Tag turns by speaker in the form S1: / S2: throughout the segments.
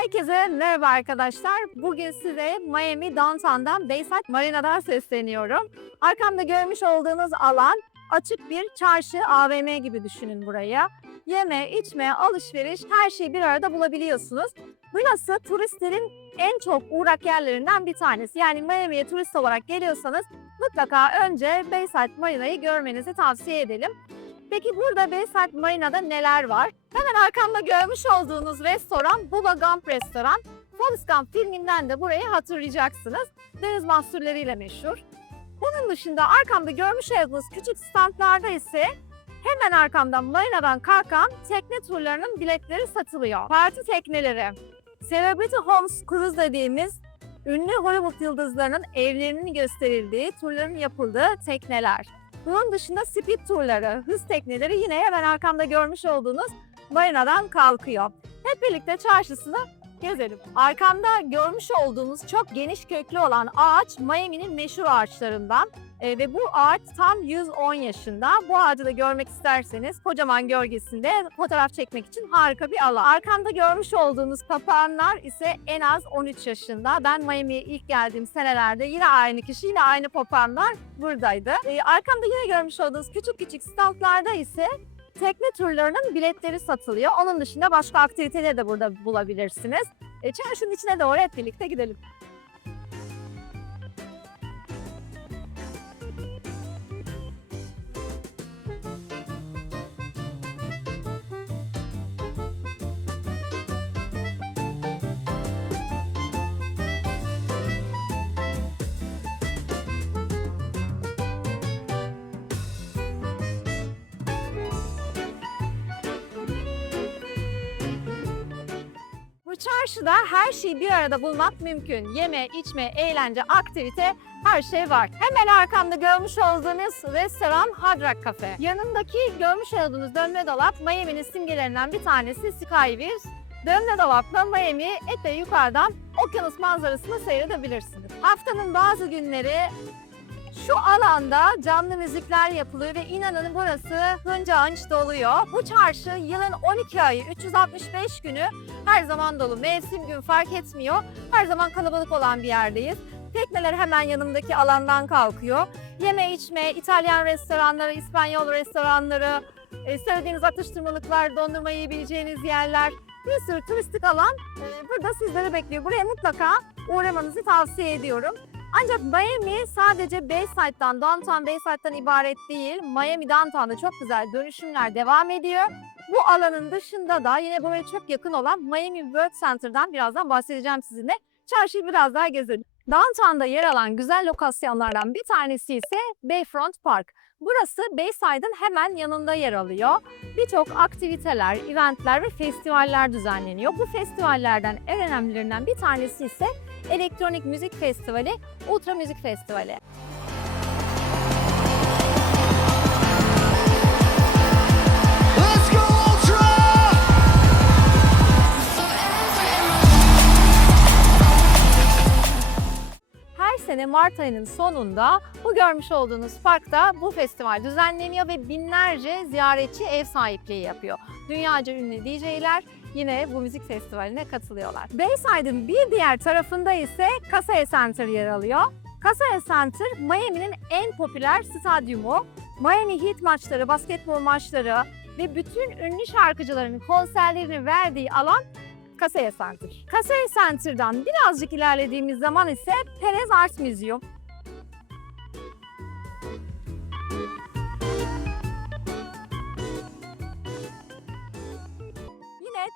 S1: Herkese merhaba arkadaşlar. Bugün size Miami Downtown'dan Bayside Marina'dan sesleniyorum. Arkamda görmüş olduğunuz alan açık bir çarşı AVM gibi düşünün buraya. Yeme, içme, alışveriş her şeyi bir arada bulabiliyorsunuz. Burası turistlerin en çok uğrak yerlerinden bir tanesi. Yani Miami'ye turist olarak geliyorsanız mutlaka önce Bayside Marina'yı görmenizi tavsiye edelim. Peki burada Bayside Marina'da neler var? Hemen arkamda görmüş olduğunuz restoran Bubba Gump Restoran. Forrest Gump filminden de burayı hatırlayacaksınız. Deniz mahsulleriyle meşhur. Bunun dışında arkamda görmüş olduğunuz küçük standlarda ise hemen arkamdan marinadan kalkan tekne turlarının biletleri satılıyor. Parti tekneleri, Celebrity Homes Cruise dediğimiz ünlü Hollywood yıldızlarının evlerinin gösterildiği, turların yapıldığı tekneler. Bunun dışında speed turları, hız tekneleri yine hemen arkamda görmüş olduğunuz marinadan kalkıyor. Hep birlikte çarşısını gezelim. Arkamda görmüş olduğunuz çok geniş köklü olan ağaç Miami'nin meşhur ağaçlarından. Ee, ve bu ağaç tam 110 yaşında. Bu ağacı da görmek isterseniz kocaman gölgesinde fotoğraf çekmek için harika bir alan. Arkamda görmüş olduğunuz papağanlar ise en az 13 yaşında. Ben Miami'ye ilk geldiğim senelerde yine aynı kişi, yine aynı papağanlar buradaydı. Ee, arkamda yine görmüş olduğunuz küçük küçük standlarda ise tekne turlarının biletleri satılıyor. Onun dışında başka aktiviteleri de burada bulabilirsiniz. E, çarşının içine doğru hep birlikte gidelim. Çarşıda her şeyi bir arada bulmak mümkün. Yeme, içme, eğlence, aktivite her şey var. Hemen arkamda görmüş olduğunuz restoran Hard Rock Cafe. Yanındaki görmüş olduğunuz dönme dolap Miami'nin simgelerinden bir tanesi Skyviews. Dönme dolapla Miami epey yukarıdan okyanus manzarasını seyredebilirsiniz. Haftanın bazı günleri şu alanda canlı müzikler yapılıyor ve inanın burası hınca hınç doluyor. Bu çarşı yılın 12 ayı, 365 günü her zaman dolu. Mevsim gün fark etmiyor. Her zaman kalabalık olan bir yerdeyiz. Tekneler hemen yanımdaki alandan kalkıyor. Yeme içme, İtalyan restoranları, İspanyol restoranları, e, sevdiğiniz atıştırmalıklar, dondurma yiyebileceğiniz yerler, bir sürü turistik alan e, burada sizleri bekliyor. Buraya mutlaka uğramanızı tavsiye ediyorum. Ancak Miami sadece Bayside'dan, Downtown Bayside'dan ibaret değil. Miami Downtown'da çok güzel dönüşümler devam ediyor. Bu alanın dışında da yine buraya çok yakın olan Miami World Center'dan birazdan bahsedeceğim sizinle. Çarşıyı biraz daha gezelim. Downtown'da yer alan güzel lokasyonlardan bir tanesi ise Bayfront Park. Burası Bayside'ın hemen yanında yer alıyor. Birçok aktiviteler, eventler ve festivaller düzenleniyor. Bu festivallerden en önemlilerinden bir tanesi ise Elektronik Müzik Festivali, Ultra Müzik Festivali. Sene Mart ayının sonunda bu görmüş olduğunuz parkta bu festival düzenleniyor ve binlerce ziyaretçi ev sahipliği yapıyor. Dünyaca ünlü DJ'ler yine bu müzik festivaline katılıyorlar. Bayside'ın bir diğer tarafında ise Casaya Center yer alıyor. Casaya Center Miami'nin en popüler stadyumu. Miami Heat maçları, basketbol maçları ve bütün ünlü şarkıcıların konserlerini verdiği alan Casaya Center. Casaya Center'dan birazcık ilerlediğimiz zaman ise Perez Art Museum.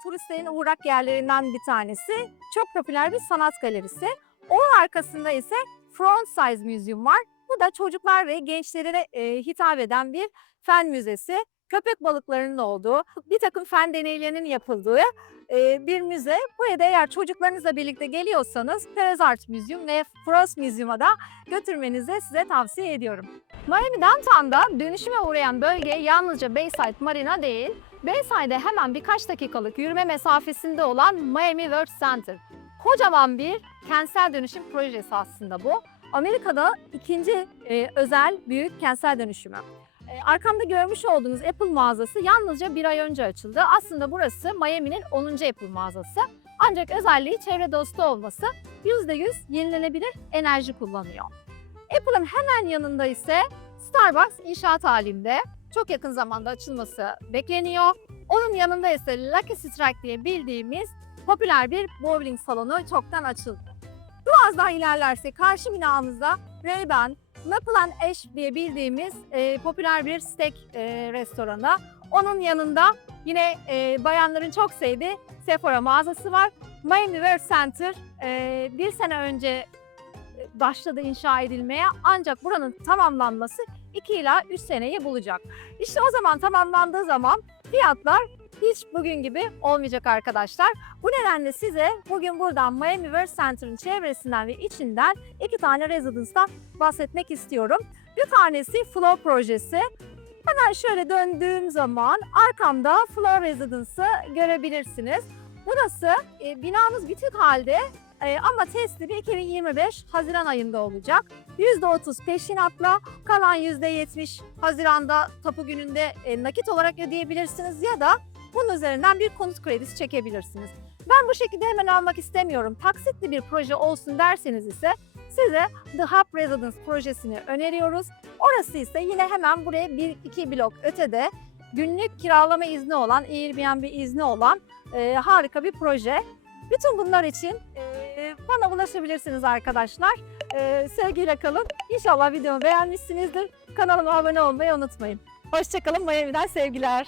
S1: Turistlerin uğrak yerlerinden bir tanesi. Çok popüler bir sanat galerisi. Onun arkasında ise Front Size Museum var. Bu da çocuklar ve gençlere e, hitap eden bir fen müzesi. Köpek balıklarının olduğu, bir takım fen deneylerinin yapıldığı e, bir müze. Buraya da eğer çocuklarınızla birlikte geliyorsanız Perez Art Museum ve Frost Museum'a da götürmenizi size tavsiye ediyorum. Miami Downtown'da dönüşüme uğrayan bölge yalnızca Bayside Marina değil, Bayside'e hemen birkaç dakikalık yürüme mesafesinde olan Miami World Center. Kocaman bir kentsel dönüşüm projesi aslında bu. Amerika'da ikinci e, özel büyük kentsel dönüşümü. E, arkamda görmüş olduğunuz Apple mağazası yalnızca bir ay önce açıldı. Aslında burası Miami'nin 10. Apple mağazası. Ancak özelliği çevre dostu olması %100 yenilenebilir enerji kullanıyor. Apple'ın hemen yanında ise Starbucks inşaat halinde çok yakın zamanda açılması bekleniyor. Onun yanında ise Lucky Strike diye bildiğimiz popüler bir bowling salonu çoktan açıldı. Biraz daha ilerlerse karşı binamızda Ray-Ban, Maple and Ash diye bildiğimiz e, popüler bir steak e, restoranı. Onun yanında yine e, bayanların çok sevdiği Sephora mağazası var. Miami World Center e, bir sene önce e, başladı inşa edilmeye ancak buranın tamamlanması 2 ila 3 seneyi bulacak. İşte o zaman tamamlandığı zaman fiyatlar hiç bugün gibi olmayacak arkadaşlar. Bu nedenle size bugün buradan Miami World Center'ın çevresinden ve içinden iki tane residence'dan bahsetmek istiyorum. Bir tanesi Flow projesi. Hemen şöyle döndüğüm zaman arkamda Flow Residence'ı görebilirsiniz. Burası e, binamız bitik halde e, ama teslimi 2025 Haziran ayında olacak. %30 peşinatla kalan %70 Haziran'da tapu gününde e, nakit olarak ödeyebilirsiniz ya da bunun üzerinden bir konut kredisi çekebilirsiniz. Ben bu şekilde hemen almak istemiyorum. Taksitli bir proje olsun derseniz ise size The Hub Residence projesini öneriyoruz. Orası ise yine hemen buraya bir iki blok ötede günlük kiralama izni olan, Airbnb izni olan e, harika bir proje. Bütün bunlar için e, bana ulaşabilirsiniz arkadaşlar. E, sevgiyle kalın. İnşallah videomu beğenmişsinizdir. Kanalıma abone olmayı unutmayın. Hoşçakalın Miami'den sevgiler.